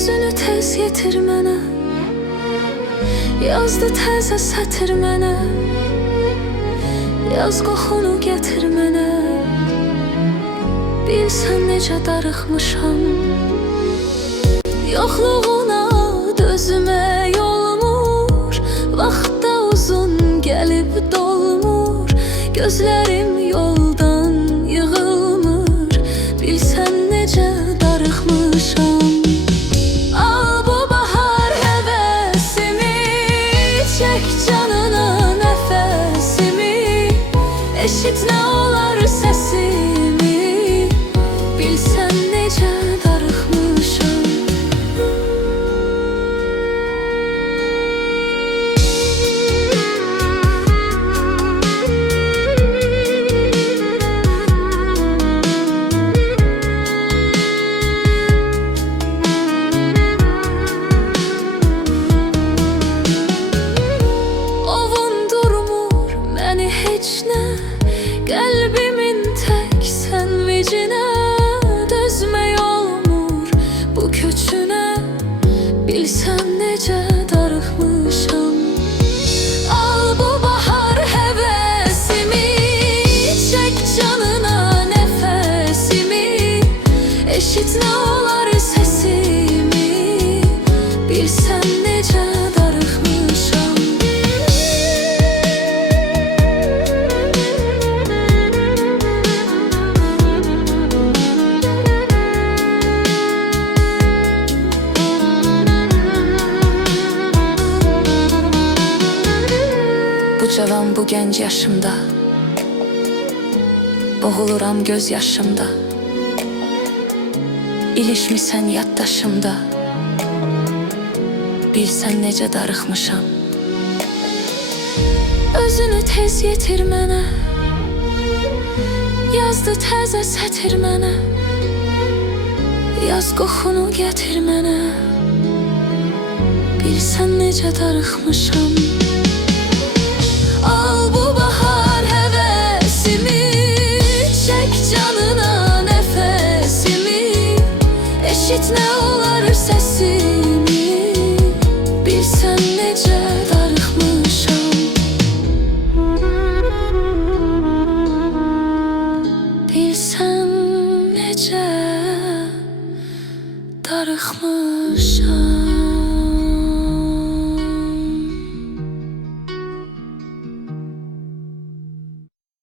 Özünü tez yetir mənə, yazdı təzə sətir mənə, yaz qoxunu gətir mənə. Bilsən necə darıxmışam, yoxluğuna dözümə olmur. Vaxt da uzun gəlib dolmur, gözlərim yoldan yığılmır. Bilsən necə darıxmışam. Al bu bahar həvəsimi, çək canına nəfəsimi, eşit nə olar səsimi. Bilsən necə darıxmışam. Qəlbimin tək sənvicinə dözmək olmur bu köçünə. Bilsən necə darıxmışam. Al bu bahar həvəsimi, çək canına nəfəsimi, eşit nə olar səsimi. Bilsən necə darıxmışam. Bu cavan, bu gənc yaşımda boğuluram göz yaşımda. İlişmisən yaddaşımda. Bilsən necə darıxmışam. Özünü tez yetir mənə, yazdı təzə sətir mənə, yaz qoxunu gətir mənə. Bilsən necə darıxmışam. Al bu bahar həvəsimi, çək canına nəfəsimi, eşit nə olar səsimi. Bilsən necə darıxmışam. Bilsən necə darıxmışam.